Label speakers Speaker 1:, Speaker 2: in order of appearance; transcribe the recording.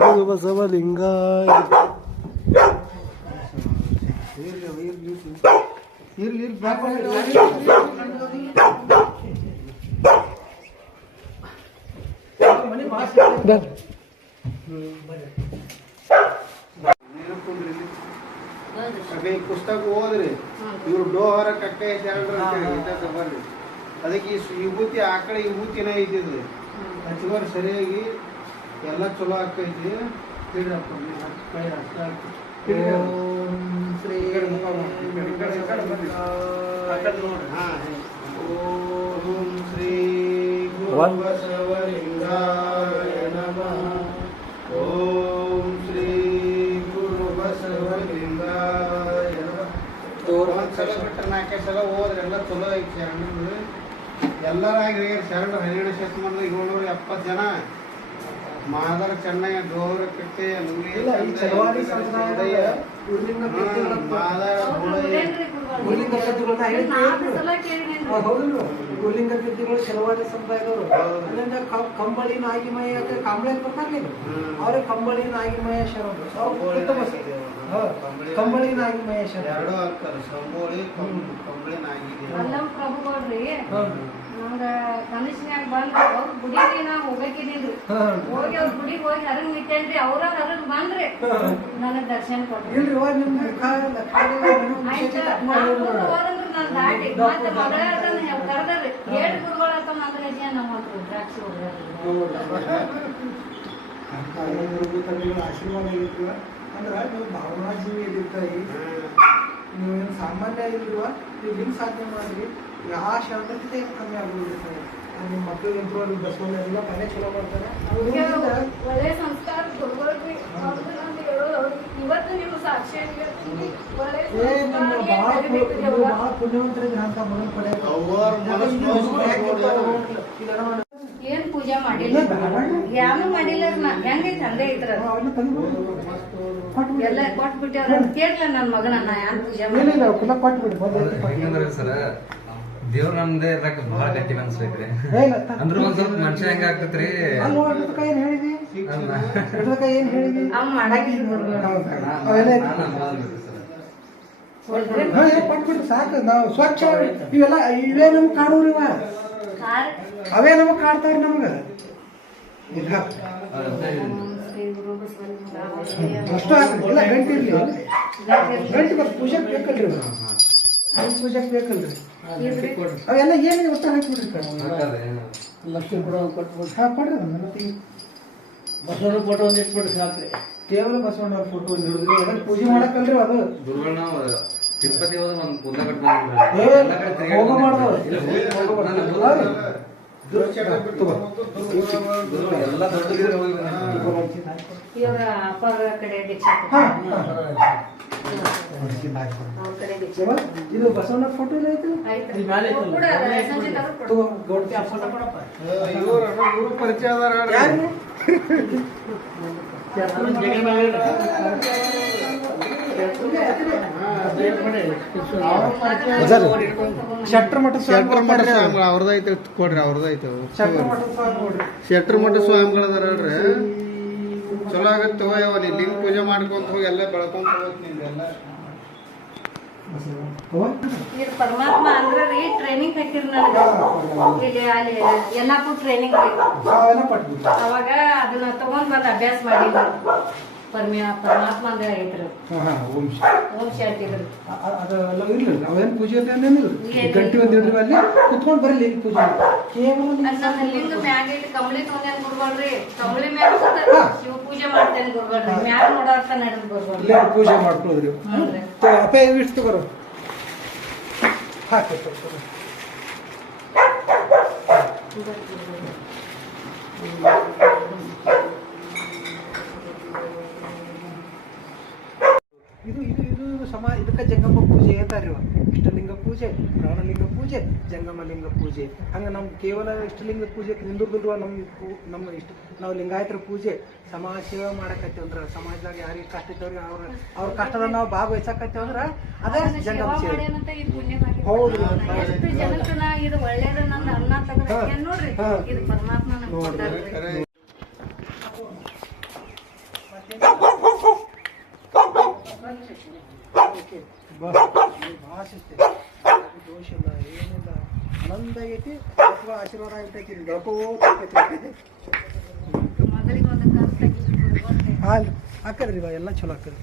Speaker 1: ಗುರು ಬಸವಲಿಂಗಾಯ
Speaker 2: ಅದೇ ಪುಸ್ತಕ ಓದ್ರಿ. ಇವ್ರು ಡೋಹರ ಕಟ್ಟೆ ಶರಣರು ಬರ್ರಿ. ಅದಕ್ಕೆ ಈ ಭೂತಿ ವಿಭೂತಿ ಆಕಳ ವಿಭೂತಿನ ಇದ್ದಿದ್ರಿ ಹಚ್ಚಿವರ್ ಸರಿಯಾಗಿ ಎಲ್ಲ ಚಲೋ ಆಗ್ತೈತಿ. ಹಚ್ಚ್ ಕೈ ಅಷ್ಟ. ಓಂ ಶ್ರೀ ಗುರು
Speaker 1: One.
Speaker 2: ಬಸವಲಿಂಗಾಯ ನಮಃ. ಓಂ ಶ್ರೀ ಗುರು ಬಸವಲಿಂಗಾಯ ನಮಃ ಒಂದ್ ಸಲ ಬಿಟ್ರೆ ನಾಲ್ಕೈದು ಸಲ ಹೋದ್ರೆ ಎಲ್ಲ ಚಲೋ ಐತಿ ಶರಣರು ಎಲ್ಲರಾಗಿ ಶರಣ ಹನ್ನೆರಡು ಶತಮಾನದ ಏಳ್ನೂರ ಎಪ್ಪತ್ತು ಜನ. ಮಾದರ ಚೆನ್ನಯ್ಯ ಡೋರ ಕಟ್ಟೆ
Speaker 3: ಗೋಲಿಂಗ? ಉರ್ಲಿಂಗ ಕೀರ್ತಿಗಳು ಕೆಲವಾದ ಸಂಪ್ರದಾಯದವರು. ಅದರಿಂದ ಕಂಬಳಿ ನಾಗಿಮಯ ಕಾಂಬಳೆ ಬರ್ತಾರಲ್ಲ ಅವರೇ ಕಂಬಳಿ ನಾಗಿಮಯ ಶರಣರು ಕಂಬಳಿ ನಾಗಿಮಯ. ಶರಣರು
Speaker 2: ಎರಡು ಆಗ್ತಾರೆ ಸಂಬೋಳಿ ಕಂಬಳಿ ನಾಗಿದೆ.
Speaker 4: ನಂಗ ಬಂದ್ ಅವ್ರ ಗುಡಿಗೆ ನಾ. ಹೋಗಿ ಅವ್ರ ಗುಡಿಗೆ ಹೋಗಿ ಹರಗ್ ನಿಂತೇನ್ರಿ ಅವ್ರ ಹರಗ್ ಬಂದ್ರಿ. ನನಗ್ ದರ್ಶನ ನಾನ್ ದಾಟಿ ಮತ್ತೆ ಮಗಳ ಅದನ್ನ ಕರೆದ್ರಿ ಏಳು ಗುರುಗಳ ಅಂತ ನಂದ್ರ ನಮ್ಮ.
Speaker 3: ಆಶೀರ್ವಾದ ಇರ್ತವ ಅಂದ್ರೆ ನೀವು ಭಾವನಾಜೀವಿ ನೀವೇನು ಸಾಮಾನ್ಯ ಇಲ್ವಾ ನೀವು ಹೆಂಗ್ ಸಾಧನೆ ಮಾಡ್ರಿ? ಶಾಂತತೆ ಏನು ಕಮ್ಮಿ ನಿಮ್ಮ ಮಕ್ಕಳು ಇಂಪ್ರೂವ್ ಬಸವಣ್ಣ ಎಲ್ಲ ಮನೆ ಚಲೋ ಮಾಡ್ತಾರೆ.
Speaker 4: ಒಳ್ಳೆ ಸಂಸ್ಕಾರ ಇವತ್ತು ನೀವು ಏನ್
Speaker 3: ಪುಣ್ಯವಂತರಿಗೆ ಅಂತ ಪಡೆಯೋದು
Speaker 4: ಪೂಜೆ ಮಾಡಿಲ್ಲ? ಯಾರು ಮಾಡಿಲ್ಲ ನಾ ಹೆಂಗೈತೆ ಹಂಗೆ ಐತ್ರ
Speaker 3: ತಂದು
Speaker 4: ಎಲ್ಲ ಕೊಟ್ಬಿಟ್ಟೆ ಕೇಳ್ಲ ನನ್ನ ಮಗನ ನಾ ಯಾನ್ ಪೂಜೆ
Speaker 3: ಮಾಡಿಲ್ಲ?
Speaker 4: ಮಾಡಿ
Speaker 5: ದೇವ್ರ ನಮ್ದೇ ಇರಕ್ ಬಹಳ ಗಟ್ಟಿ
Speaker 3: ತ-
Speaker 5: ಅಂದ್ರ ಒಂದ್ ಸ್ವಲ್ಪ ಮನುಷ್ಯ ಹೆಂಗ ಆಗ್ತೈತ್ರಿ?
Speaker 3: ಏನ್ ಹೇಳಿದಿ? ಏನ್ ಹೇಳಿದಿ? ಕೊಟ್ಬಿಡ್ರಿ ಸಾಕು. ನಾವು ಸ್ವಚ್ಛ. ಇವೆಲ್ಲ ಇವೇ ನಮ್ಗೆ ಕಾಣೂರಿ ಇವ.
Speaker 4: ಕಾರ್.
Speaker 3: ಅವೇ ನಮಗ್ ಕಾಡ್ತಾವ್ರಿ ನಮ್ಗ. ಅಷ್ಟು ಗಂಟೆ ಇರ್ಲಿ. ಗಂಟೆ ಬರ್ತ ಪೂಜೆ ಬೇಕಲ್ರಿ ಬೇಕಲ್ರಿ? ಅವೆಲ್ಲ ಏನಿದೆ ಒಟ್ಟು ಹಾಕಿಬಿಡ್ರಿ? ಲಕ್ಷ್ಮೀ ಕೊಡೋ ಕೊಟ್ಬಿಡ್ರಿ ಹಾ ಕೊಡ್ರಿ ಒಂದು
Speaker 2: ಬಸವನ ಫೋಟೋ ಒಂದು ಇಟ್ಬಿಟ್ಟು ಸಾಕ್ರಿ.
Speaker 3: ಕೇವಲ ಬಸವಣ್ಣವ್ರ ಫೋಟೋ ಹಿಡಿದ್ರಿ ಅದನ್ನ ಪೂಜೆ ಮಾಡಕ್ಕಲ್ರಿ ಅದು.
Speaker 5: ದುರ್ಗಣ್ಣ ತಿರುಪತಿ ಹೋದ್ರೆ ಒಂದ್ ಕೂದಲ ಕಟ್. ಎಲ್ಲ ದೊಡ್ಡ
Speaker 4: ಕಡೆ
Speaker 3: ಇದು ಬಸವಣ್ಣ ಫೋಟೋ ಇಲ್ಲ ಐತಿ
Speaker 2: ಇವ್ರು ಪರಿಚಯ ಅದಾರ
Speaker 3: ಶೆಟ್ರ ಮಠ
Speaker 2: ಶೆಟ್ರ ಮಠ ಅವ್ರದ್ದು ಐತೆ ಕೊಡ್ರಿ ಅವ್ರದೈತೆ
Speaker 3: ಶೆಟ್ರ ಮಠ
Speaker 2: ಶೆಟ್ರ ಸ್ವಾಮಿಗಳು ಅದಾರ ಚಲೋ ಆಗುತ್ತೆ ಯಾವ ನೀ ಲಿಂಗ ಪೂಜೆ ಮಾಡ್ಕೊಂತ ಹೋಗಿ ಎಲ್ಲ ಬೆಳ್ಕೊಂತ ಹೋಗ್ತೀನಿ ಎಲ್ಲ
Speaker 4: ಪರಮಾತ್ಮ ಅಂದ್ರೆ ರೀ ಟ್ರೈನಿಂಗ್ ಹಾಕಿರ್ ನನಗೆ. ಇಲ್ಲಿ ಅಲ್ಲಿ ಎಲ್ಲಕ್ಕೂ ಟ್ರೈನಿಂಗ್ ಅವಾಗ ಅದನ್ನ ತಗೊಂಡ್ ಬಂದ್ ಅಭ್ಯಾಸ ಮಾಡಿಲ್ಲ ಪರಮ್ಯ ಪರಮಾತ್ಮ ಅಂದ್ರೆ ಐತ್ರಿ
Speaker 3: ಹಾ ಹಾ ಓಂ
Speaker 4: ಓಂ ಶಾಂತಿ ಇದ್ರಿ
Speaker 3: ಅದೆಲ್ಲ ಇರ್ಲಿಲ್ಲ ಅವೇನ್ ಪೂಜೆ ಅಂತ
Speaker 4: ಏನಿಲ್ಲ.
Speaker 3: ಗಂಟೆ ಒಂದ್ ಇಡ್ರಿ ಅಲ್ಲಿ ಕುತ್ಕೊಂಡ್ ಬರ್ಲಿ ಪೂಜೆ ಕೇವಲ
Speaker 4: ನನ್ನ ಲಿಂಗ ಮ್ಯಾಗ ಇಟ್ಟು ಕಂಬಳಿ ತೊಗೊಂಡೇನ್ ಗುರುಗಳ್ರಿ? ಕಂಬಳಿ ಮ್ಯಾಗ ಶಿವ ಪೂಜೆ ಮಾಡ್ತೇನೆ ಗುರುಗಳ್ರಿ. ಮ್ಯಾಗ ನೋಡಾರ್ತ ನಡ್ರಿ
Speaker 3: ಇಲ್ಲೇ ಪೂಜೆ ಮಾಡ್ಕೊಳ್ಳೋದ್ರಿ ಅಪ್ಪ ಇಷ್ಟು ತಗೋರು. ಹಾಕಿ ಇದು ಇದು ಸಮ ಇದಕ್ಕೆ ಜಂಗಮ ಪೂಜೆ ಅಂತಾರೀವ ಇವ. ಇಷ್ಟಲಿಂಗ ಪೂಜೆ ಪ್ರಾಣಲಿಂಗ ಪೂಜೆ ಜಂಗಮಲಿಂಗ ಪೂಜೆ. ಹಂಗೆ ನಮ್ ಕೇವಲ ಇಷ್ಟಲಿಂಗ ಪೂಜೆ ನಿಂದಿರ್ದಿಲ್ವ ನಮ್ ನಮ್ಮ ಇಷ್ಟ ನಾವು ಲಿಂಗಾಯತರ ಪೂಜೆ ಸಮಾಜ ಸೇವೆ ಮಾಡಕತ್ತೇವ್ ಅಂದ್ರ ಸಮಾಜದಾಗ ಯಾರಿಗೆ ಕಷ್ಟ ಇದ್ದವ್ರಿಗೆ ಅವ್ರ ಅವ್ರ ಕಷ್ಟದ ನಾವು ಭಾಗವಹಿಸಕತ್ತೇವ್ ಅಂದ್ರ ಅದೇ ಜಂಗಮ
Speaker 4: ಸೇವಾ.
Speaker 3: ಹೌದು.
Speaker 4: ನೋಡ್ರಿ. ಪರಮಾತ್ಮ
Speaker 3: ಶಿಸ್ತು ದೋಷ ಇಲ್ಲ ಏನಿಲ್ಲ ಆನಂದ ಆಗೈತಿ ಅಥವಾ ಆಶೀರ್ವಾದ ಆಗೈತಿ
Speaker 4: ತೆಗಿಸ್ಬಿಡು,
Speaker 3: ಹಾಂ ಅಕ್ಕದ್ರಿ ಬಾ ಎಲ್ಲ ಚಲೋ ಆಕ್ಕದ್ರಿ